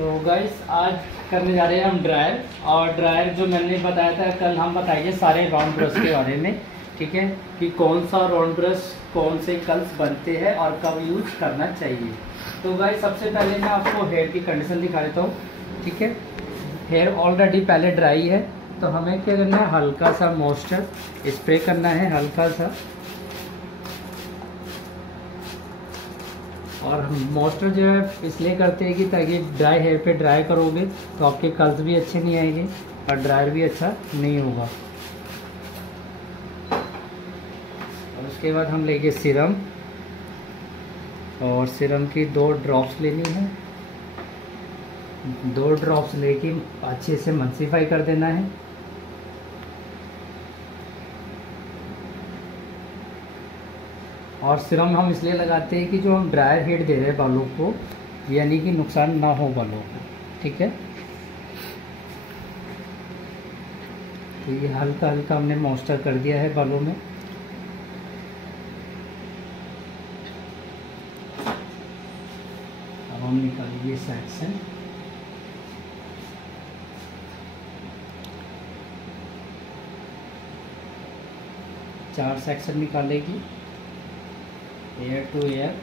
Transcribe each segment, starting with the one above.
तो गाइस आज करने जा रहे हैं हम ड्रायर। और ड्रायर जो मैंने बताया था कल, हम बताएंगे सारे राउंड ब्रश के बारे में, ठीक है, कि कौन सा राउंड ब्रश कौन से कल्स बनते हैं और कब यूज करना चाहिए। तो गाइस सबसे पहले मैं आपको हेयर की कंडीशन दिखा देता हूँ, ठीक है। हेयर ऑलरेडी पहले ड्राई है, तो हमें क्या करना है, हल्का सा मॉइस्चर स्प्रे करना है, हल्का सा। और हम मॉइस्चर जो है इसलिए करते हैं कि ताकि ड्राई हेयर पे ड्राई करोगे तो आपके कर्ल्स भी अच्छे नहीं आएंगे और ड्रायर भी अच्छा नहीं होगा। और उसके बाद हम लेंगे सीरम, और सीरम की 2 ड्रॉप्स लेनी है। 2 ड्रॉप्स लेके अच्छे से मल्टीप्लाई कर देना है। और सीरम हम इसलिए लगाते हैं कि जो हम ड्रायर हेड दे रहे हैं बालों को, यानी कि नुकसान ना हो बालों को, ठीक है। तो ये हल्का हल्का हमने मॉइस्चर कर दिया है बालों में। अब हम निकालेंगे सेक्शन। चार सेक्शन निकालेगी, एयर टू एयर।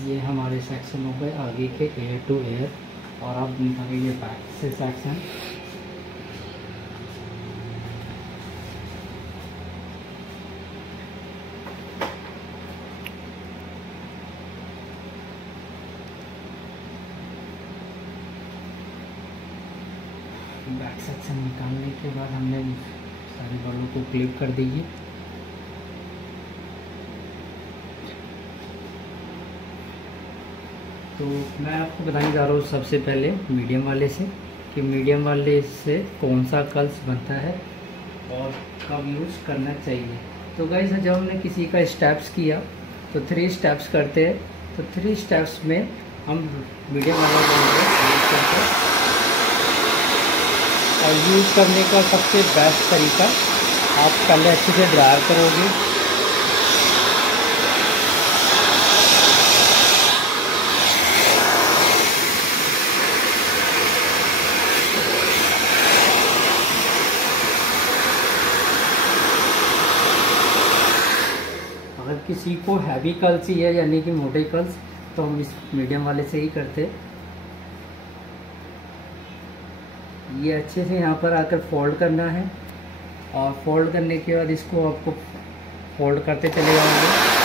ये हमारे सेक्शन हो गए आगे के एयर टू एयर। और अब निकालेंगे बैक से सेक्शन। बैक सेक्शन निकालने के बाद हमने सारे बालों को क्लिप कर दीजिए। तो मैं आपको बताने जा रहा हूँ सबसे पहले मीडियम वाले से, कि मीडियम वाले से कौन सा कर्ल्स बनता है और कब यूज़ करना चाहिए। तो गाइस जब हमने किसी का स्टेप्स किया तो 3 स्टेप्स करते हैं, तो 3 स्टेप्स में हम मीडियम वाला यूज़ करते हैं। और यूज़ करने का सबसे बेस्ट तरीका, आप पहले अच्छे से ड्रायर करोगे, अगर किसी को हैवी कर्ल्स ही है यानी कि मोटे कर्ल्स, तो हम इस मीडियम वाले से ही करते हैं। ये अच्छे से यहाँ पर आकर फोल्ड करना है, और फोल्ड करने के बाद इसको आपको फोल्ड करते चले जाएंगे।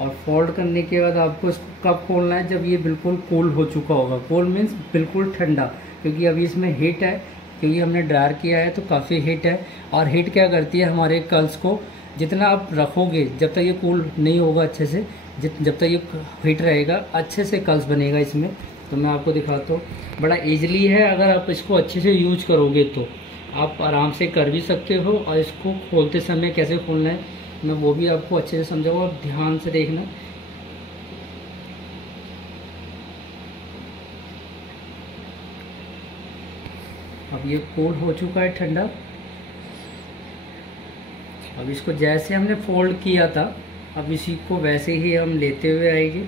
और फोल्ड करने के बाद आपको इसको कब खोलना है, जब ये बिल्कुल कूल हो चुका होगा। कूल मीन्स बिल्कुल ठंडा, क्योंकि अभी इसमें हीट है, क्योंकि हमने ड्रायर किया है तो काफ़ी हीट है। और हीट क्या करती है, हमारे कर्ल्स को जितना आप रखोगे, जब तक ये कूल नहीं होगा अच्छे से, जब तक ये हीट रहेगा, अच्छे से कर्ल्स बनेगा इसमें। तो मैं आपको दिखाता हूँ, बड़ा ईजिली है। अगर आप इसको अच्छे से यूज करोगे तो आप आराम से कर भी सकते हो। और इसको खोलते समय कैसे खोलना है मैं वो भी आपको अच्छे से समझाऊंगा, और ध्यान से देखना। अब ये कूल हो चुका है, ठंडा। अब इसको जैसे हमने फोल्ड किया था, अब इसी को वैसे ही हम लेते हुए आएंगे,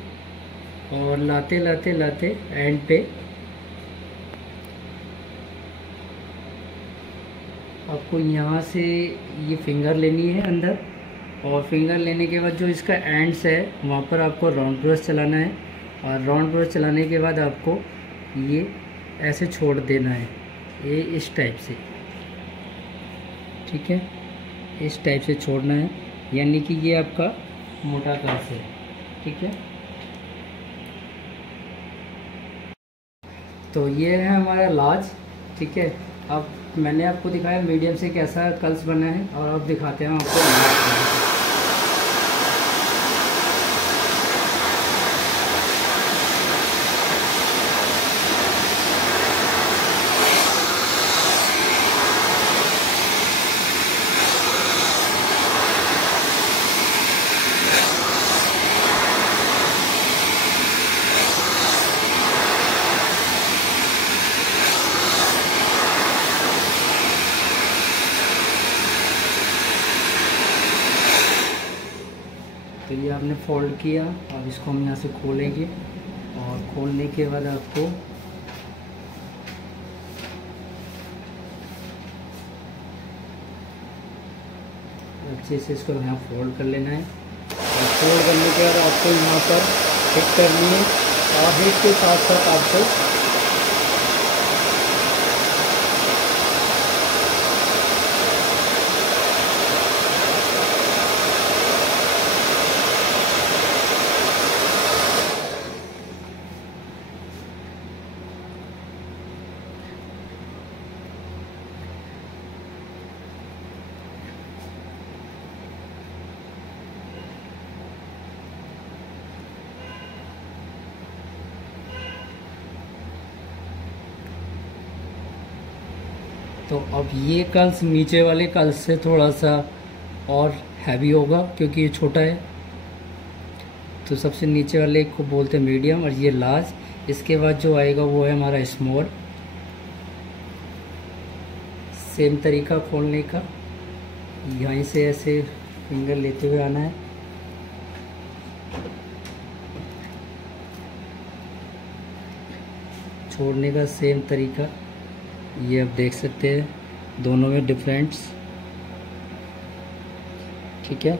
और लाते लाते लाते एंड पे आपको यहाँ से ये फिंगर लेनी है अंदर। और फिंगर लेने के बाद जो इसका एंड्स है वहाँ पर आपको राउंड ब्रश चलाना है। और राउंड ब्रश चलाने के बाद आपको ये ऐसे छोड़ देना है, ये इस टाइप से, ठीक है, इस टाइप से छोड़ना है, यानी कि ये आपका मोटा कर्ल्स है, ठीक है। तो ये है हमारा लार्ज, ठीक है। अब मैंने आपको दिखाया मीडियम से कैसा कल्स बना है, और अब दिखाते हैं आपको। तो ये आपने फोल्ड किया, अब इसको हम यहाँ से खोलेंगे, और खोलने के बाद आपको अच्छे से इसको यहाँ फोल्ड कर लेना है। और फोल्ड करने के बाद आपको यहाँ पर हिट करनी है, और हिट के साथ साथ आपको तो अब ये कल्स नीचे वाले कल्स से थोड़ा सा और हैवी होगा क्योंकि ये छोटा है। तो सबसे नीचे वाले को बोलते हैं मीडियम, और ये लार्ज। इसके बाद जो आएगा वो है हमारा स्मॉल। सेम तरीका खोलने का, यहीं से ऐसे फिंगर लेते हुए आना है, छोड़ने का सेम तरीका। ये आप देख सकते हैं दोनों में डिफरेंस, ठीक है।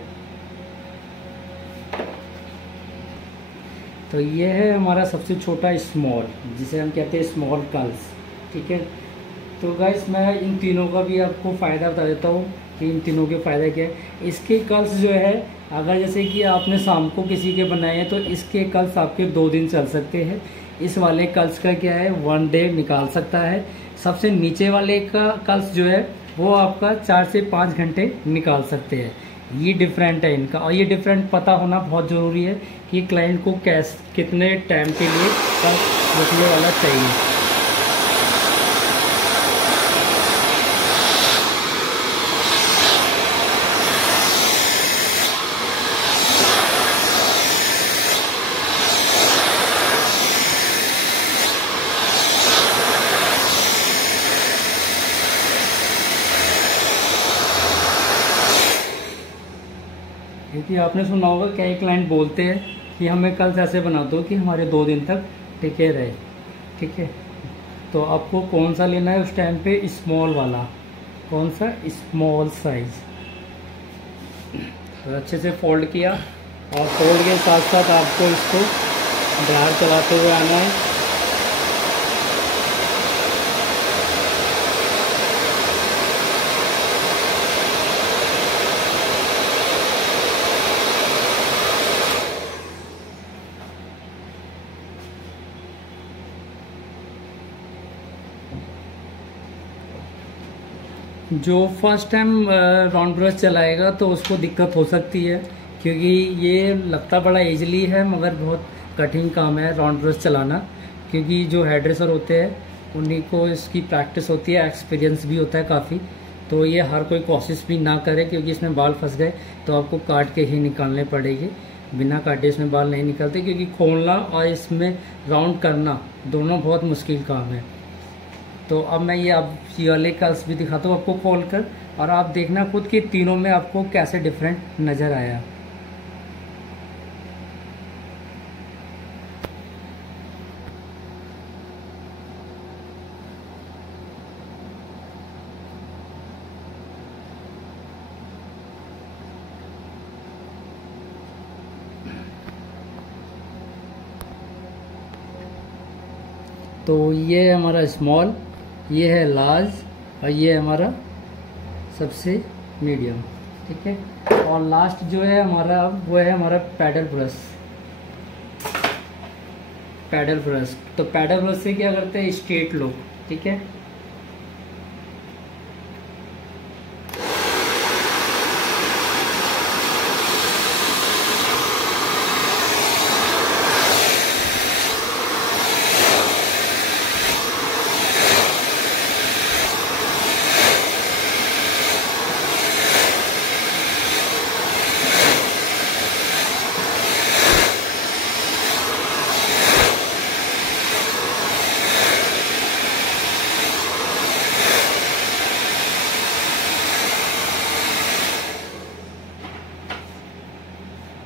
तो ये है हमारा सबसे छोटा स्मॉल, जिसे हम कहते हैं स्मॉल कल्स, ठीक है। तो गाइस मैं इन तीनों का भी आपको फ़ायदा बता देता हूँ कि इन तीनों के फ़ायदा क्या है। इसके कल्स जो है, अगर जैसे कि आपने शाम को किसी के बनाए हैं तो इसके कल्स आपके 2 दिन चल सकते हैं। इस वाले कल्स का क्या है, 1 डे निकाल सकता है। सबसे नीचे वाले का कल्स जो है वो आपका 4 से 5 घंटे निकाल सकते हैं। ये डिफरेंट है इनका, और ये डिफरेंट पता होना बहुत ज़रूरी है कि क्लाइंट को कितने टाइम के लिए कल्स रखने वाला चाहिए। क्योंकि आपने सुना होगा कई क्लाइंट बोलते हैं कि हमें कल ऐसे बना दो कि हमारे 2 दिन तक टिके रहे, ठीक है। तो आपको कौन सा लेना है उस टाइम पे, स्मॉल वाला, कौन सा, स्मॉल साइज। तो अच्छे से फोल्ड किया, और फोल्ड के साथ साथ आपको इसको ड्रायर चलाते हुए आना है। जो फर्स्ट टाइम राउंड ब्रश चलाएगा तो उसको दिक्कत हो सकती है, क्योंकि ये लगता बड़ा इजली है मगर बहुत कठिन काम है राउंड ब्रश चलाना। क्योंकि जो हेयर ड्रेसर होते हैं उन्हीं को इसकी प्रैक्टिस होती है, एक्सपीरियंस भी होता है काफ़ी। तो ये हर कोई कोशिश भी ना करे, क्योंकि इसमें बाल फंस गए तो आपको काट के ही निकालने पड़ेंगे। बिना काटे इसमें बाल नहीं निकलते, क्योंकि खोलना और इसमें राउंड करना दोनों बहुत मुश्किल काम है। तो अब मैं ये वाले कल्स भी दिखाता हूँ आपको खोल कर, और आप देखना खुद कि तीनों में आपको कैसे डिफरेंट नज़र आया। तो ये है हमारा स्मॉल, ये है लार्ज, और ये है हमारा सबसे मीडियम, ठीक है। और लास्ट जो है हमारा वो है हमारा पैडल ब्रश। पैडल ब्रश, तो पैडल ब्रश से क्या करते हैं, स्ट्रेट लो, ठीक है।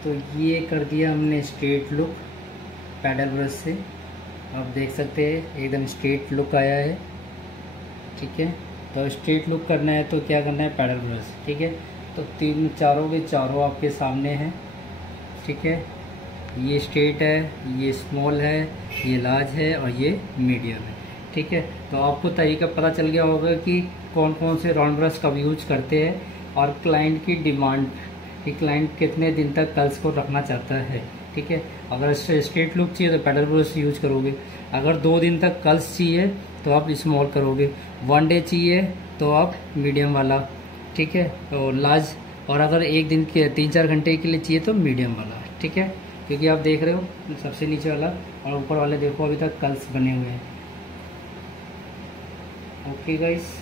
तो ये कर दिया हमने स्ट्रेट लुक पैडल ब्रश से। आप देख सकते हैं एकदम स्ट्रेट लुक आया है। ठीक है, तो स्ट्रेट लुक करना है तो क्या करना है, पैडल ब्रश। ठीक है, तो तीन चारों के चारों आपके सामने हैं। ठीक है, ये स्ट्रेट है, ये स्मॉल है, ये लार्ज है और ये मीडियम है। ठीक है, तो आपको तरीका पता चल गया होगा कि कौन कौन से राउंड ब्रश कब यूज करते हैं और क्लाइंट की डिमांड कि क्लाइंट कितने दिन तक कर्ल्स को रखना चाहता है। ठीक है, अगर स्ट्रेट लुक चाहिए तो पैडल ब्रश यूज करोगे, अगर 2 दिन तक कर्ल्स चाहिए तो आप स्मॉल करोगे, 1 डे चाहिए तो आप मीडियम वाला। ठीक है, तो लार्ज, और अगर 1 दिन के 3-4 घंटे के लिए चाहिए तो मीडियम वाला। ठीक है, क्योंकि आप देख रहे हो सबसे नीचे वाला और ऊपर वाले देखो अभी तक कर्ल्स बने हुए हैं। Okay guys.